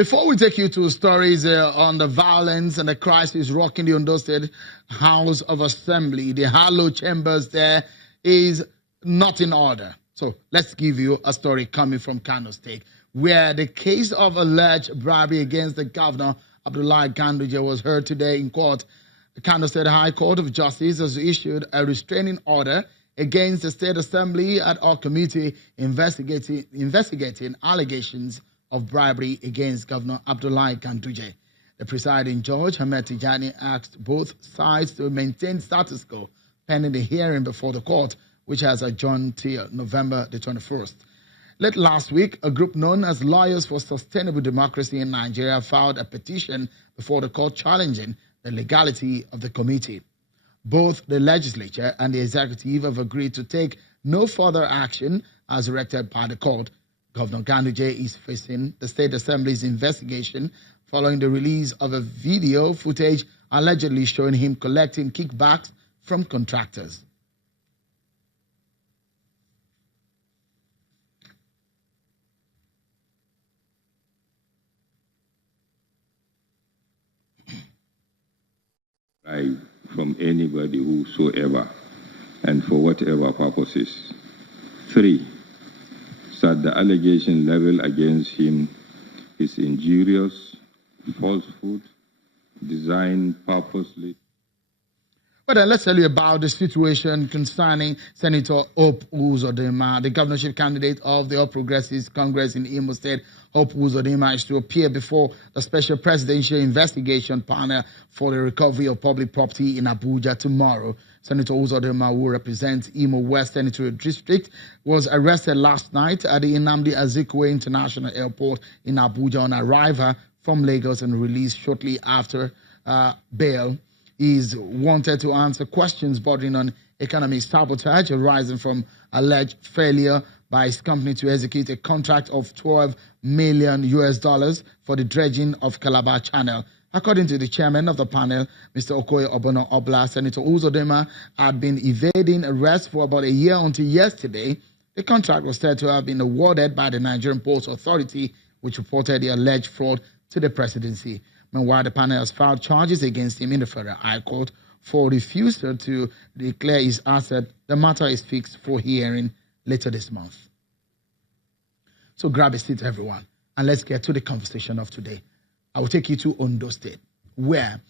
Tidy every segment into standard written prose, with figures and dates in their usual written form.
Before we take you to stories on the violence and the crisis rocking the Ondo State House of Assembly, the hallowed chambers there is not in order. So let's give you a story coming from Kano State, where the case of alleged bribery against the governor, Abdullahi Ganduje, was heard today in court. The Kano State High Court of Justice has issued a restraining order against the State Assembly ad hoc committee investigating allegations of bribery against Governor Abdullahi Ganduje. The presiding judge, Ahmed Tijani, asked both sides to maintain status quo pending the hearing before the court, which has adjourned till November the 21st. Late last week, a group known as Lawyers for Sustainable Democracy in Nigeria filed a petition before the court challenging the legality of the committee. Both the legislature and the executive have agreed to take no further action as directed by the court. Governor Ganduje is facing the State Assembly's investigation following the release of a video footage allegedly showing him collecting kickbacks from contractors. From anybody whosoever and for whatever purposes. 3, that the allegation level against him is injurious, falsehood, designed purposely. But let's tell you about the situation concerning Senator Hope Uzodinma, the governorship candidate of the All Progressives Congress in Imo State. Hope Uzodinma is to appear before the Special Presidential Investigation Panel for the Recovery of Public Property in Abuja tomorrow. Senator Uzodinma, who represents Imo West Senatorial District, was arrested last night at the Nnamdi Azikiwe International Airport in Abuja on arrival from Lagos and released shortly after bail. He is wanted to answer questions bordering on economic sabotage arising from alleged failure by his company to execute a contract of $12 million for the dredging of Calabar Channel. According to the chairman of the panel, Mr. Okoye Obono Obla, Senator Uzodinma had been evading arrest for about a year until yesterday. The contract was said to have been awarded by the Nigerian Ports Authority, which reported the alleged fraud to the presidency. Meanwhile, the panel has filed charges against him in the Federal High Court for refusal to declare his asset. The matter is fixed for hearing later this month. So grab a seat, everyone, and let's get to the conversation of today. I will take you to Ondo State, where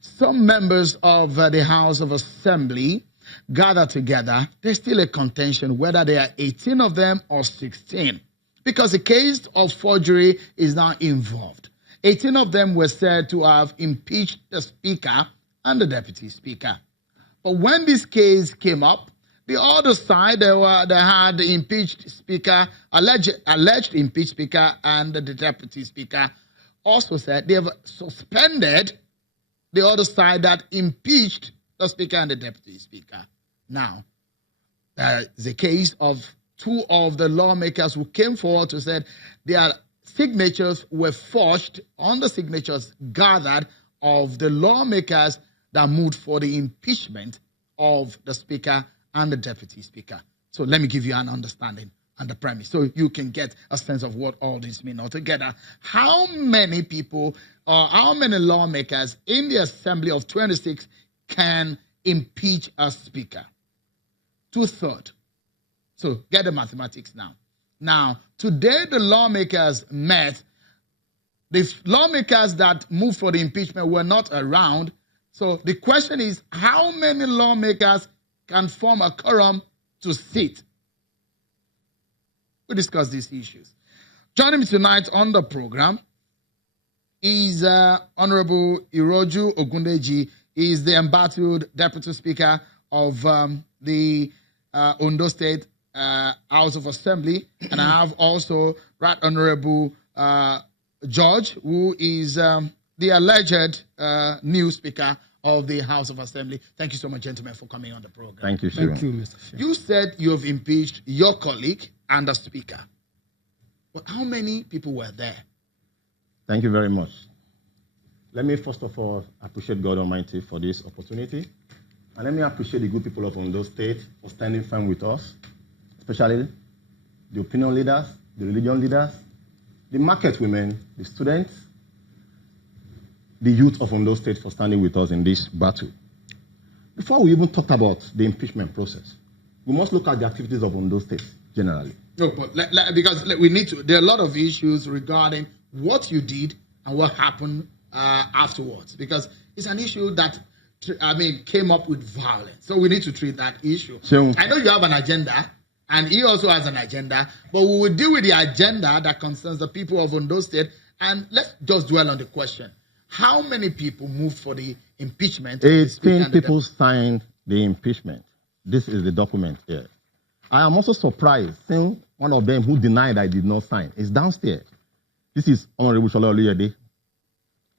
some members of the House of Assembly gathered together. There's still a contention whether there are 18 of them or 16, because the case of forgery is now involved. 18 of them were said to have impeached the Speaker and the Deputy Speaker. But when this case came up, the other side, they had the impeached Speaker, alleged impeached Speaker, and the Deputy Speaker also said they have suspended the other side that impeached the Speaker and the Deputy Speaker. Now, there is a case of 2 of the lawmakers who came forward to say their signatures were forged on the signatures gathered of the lawmakers that moved for the impeachment of the Speaker and the Deputy Speaker. So let me give you an understanding and the premise so you can get a sense of what all this means altogether. How many people or how many lawmakers in the Assembly of 26 can impeach a Speaker? 2/3. So get the mathematics now. Now, today the lawmakers met. The lawmakers that moved for the impeachment were not around. So the question is, how many lawmakers can form a quorum to sit? We discuss these issues. Joining me tonight on the program is Honorable Iroju Ogundeji. He is the embattled Deputy Speaker of the Ondo State House of Assembly, and I have also Right Honorable George, who is the alleged new Speaker of the House of Assembly. Thank you so much, gentlemen, for coming on the program. Thank you, sir. Thank you, Mr. Chair. You said you have impeached your colleague and the Speaker. But how many people were there? Thank you very much. Let me first of all appreciate God Almighty for this opportunity. And let me appreciate the good people of Ondo State for standing firm with us, especially the opinion leaders, the religion leaders, the market women, the students, the youth of Ondo State for standing with us in this battle. Before we even talk about the impeachment process, we must look at the activities of Ondo State generally. No, but because we need to, there are a lot of issues regarding what you did and what happened afterwards, because it's an issue that, came up with violence. So we need to treat that issue. Sure. I know you have an agenda, and he also has an agenda, but we will deal with the agenda that concerns the people of Ondo State, and let's just dwell on the question. How many people moved for the impeachment? 18 people signed the impeachment. This is the document here. I am also surprised seeing one of them who denied I did not sign. It's downstairs. This is Honorable Shola Oluyede,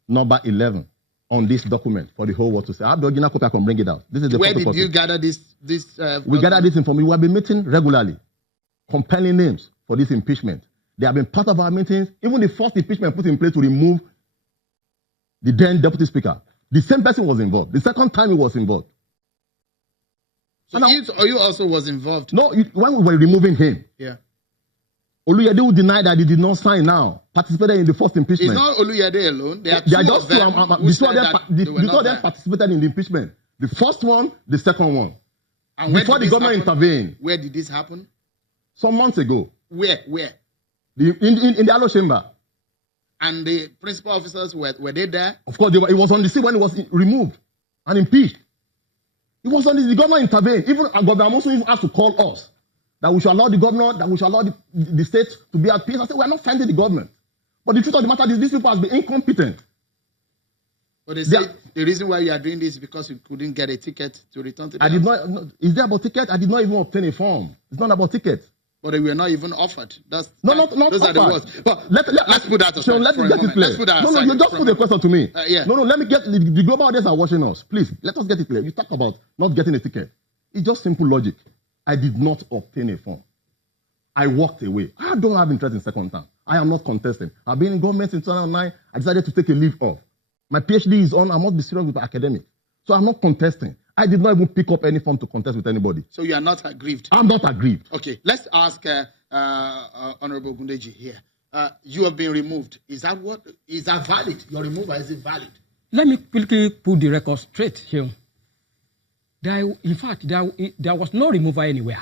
number 11 on this document for the whole world to say. I have the original copy, I can bring it out. This is the Where did photocopy. you gather this? We gathered this information. We have been meeting regularly, compelling names for this impeachment. They have been part of our meetings. Even the first impeachment put in place to remove the then deputy speaker. The same person was involved. The second time he was involved. So you also was involved? No, when we were removing him. Yeah. Oluyede, who denied that he did not sign now, participated in the first impeachment. It's not Oluyede alone. There are They are two just of them who said that they were not there. participated in the impeachment. The first one, the second one. And before the government intervened. Where did this happen? Some months ago. Where? In the Allo chamber. And the principal officers, were they there? Of course, it was on the scene when it was removed and impeached. It was on the government intervened. Even Governor Amosu even asked to call us that we should allow the governor, that we should allow the state to be at peace. I said, we are not fighting the government. But the truth of the matter is these people have been incompetent. But they say the reason why you are doing this is because you couldn't get a ticket to return to the I did not. No, is there about ticket? I did not even obtain a form. It's not about ticket. But they were not even offered. Not those offered. Are the words. But let's put that aside. Let's get it clear. Let's put that aside. No, you just put the question to me. Yeah. No, let me get the global audience are watching us. Please, let us get it clear. You talk about not getting a ticket. It's just simple logic. I did not obtain a form. I walked away. I don't have interest in second term. I am not contesting. I've been in government since 2009. I decided to take a leave off. My PhD is on. I must be serious with academic. So I'm not contesting. I did not even pick up any form to contest with anybody. So you are not aggrieved? I'm not aggrieved. Okay, let's ask Honorable Gundeji here. You have been removed. Is that valid? Your removal, is it valid? Let me quickly put the record straight here. In fact, there was no removal anywhere.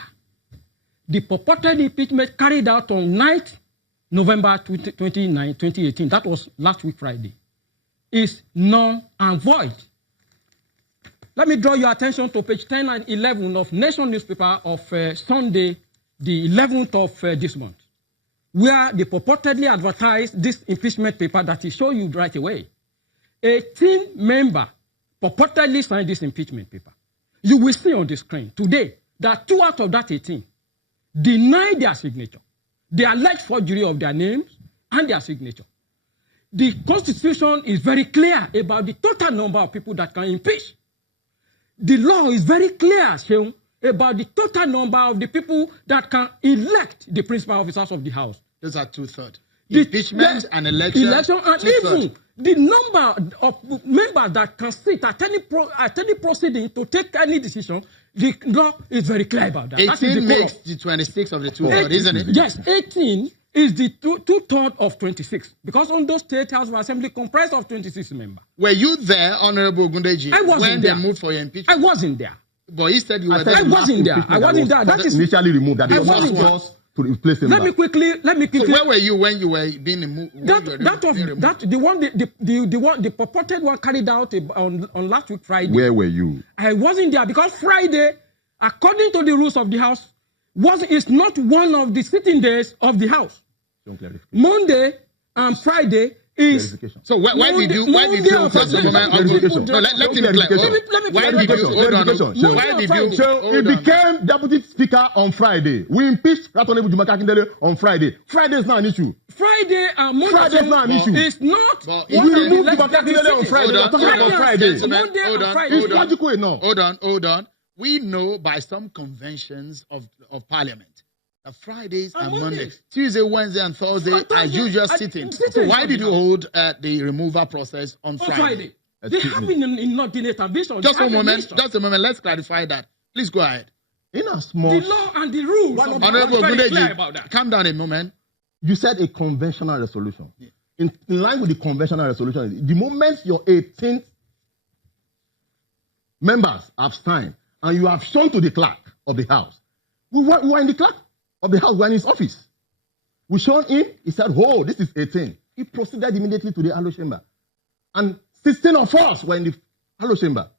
The purported impeachment carried out on 9th November 2018, that was last week Friday, is null and void. Let me draw your attention to page 10 and 11 of Nation newspaper of Sunday, the 11th of this month, where they purportedly advertised this impeachment paper that will show you right away. A team member purportedly signed this impeachment paper. You will see on the screen today that 2 out of that 18 denied their signature. The alleged forgery of their names and their signature. The Constitution is very clear about the total number of people that can impeach. The law is very clear, Seun, about the total number of the people that can elect the principal officers of the House. Those are 2/3. Impeachment and election. Election and even the number of members that can sit at any proceeding to take any decision. The law is very clear about that. 18 makes the 26 of the 2/3, isn't it? Yes, 18 is the two-thirds of 26 because Ondo State House of Assembly comprised of 26 members. Were you there, Honorable Gundeji, when they moved for your impeachment? I wasn't there. But he said you were there. I wasn't there. I wasn't there. That is initially removed. That was to replace him. Let me quickly. So where were you when you were being removed? The purported one carried out on last week Friday. Where were you? I wasn't there because Friday, according to the rules of the House, is not one of the sitting days of the House. Monday and Friday is. So why did you first of all, no, let me clarify. Why did you hold on? So it became deputy speaker on Friday. We impeached Honorable Jumaka Akindele on Friday. Friday is not an issue. Friday and Monday. Friday is not an issue. It's not. We removed Jumaka Akindele on Friday. We're talking about Friday. Monday and Friday. It's logical enough. Hold on. We know by some conventions of Parliament that Fridays and Mondays, Tuesday, Wednesday, and Thursday are usual sittings. So why did you hold the removal process on Friday? They have been in not in intervention. Just a moment. Let's clarify that. Please go ahead. In a small. The law and the rules. Honorable Gundeji, calm down a moment. You said a conventional resolution. Yeah. In line with the conventional resolution, the moment your 18th members have signed and you have shown to the clerk of the house, we were in the clerk of the house, we were in his office. We showed him, he said, oh, this is 18. He proceeded immediately to the Allo chamber. And 16 of us were in the Allo chamber.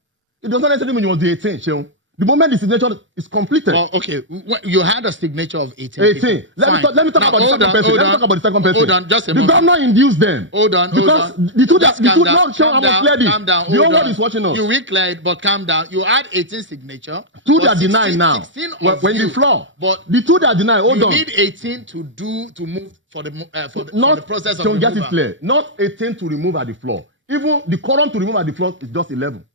It does not necessarily mean you was the 18, Sheon. The moment the signature is completed. Oh, okay. You had a signature of 18. 18. Let me talk about the second person. Let me talk about the second person. Hold on, just a moment. The governor induced them. Hold on. Because the two that, calm down. The whole world is watching us. You will clear it, but calm down. You had 18 signature. Two that deny now. 16 when the floor. But the two that deny, hold on. You need 18 to move for the process of removal. Get it clear. Not 18 to remove at the floor. Even the quorum to remove at the floor is just 11.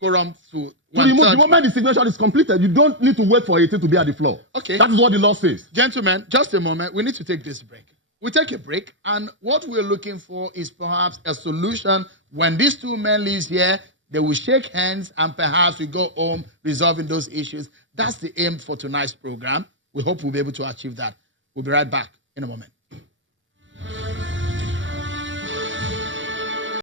Quorum to remove, the moment the signature is completed, you don't need to wait for 18 to be at the floor. Okay. That is what the law says. Gentlemen, just a moment. We need to take this break. We take a break, and what we're looking for is perhaps a solution. When these two men leave here, they will shake hands, and perhaps we go home resolving those issues. That's the aim for tonight's program. We hope we'll be able to achieve that. We'll be right back in a moment.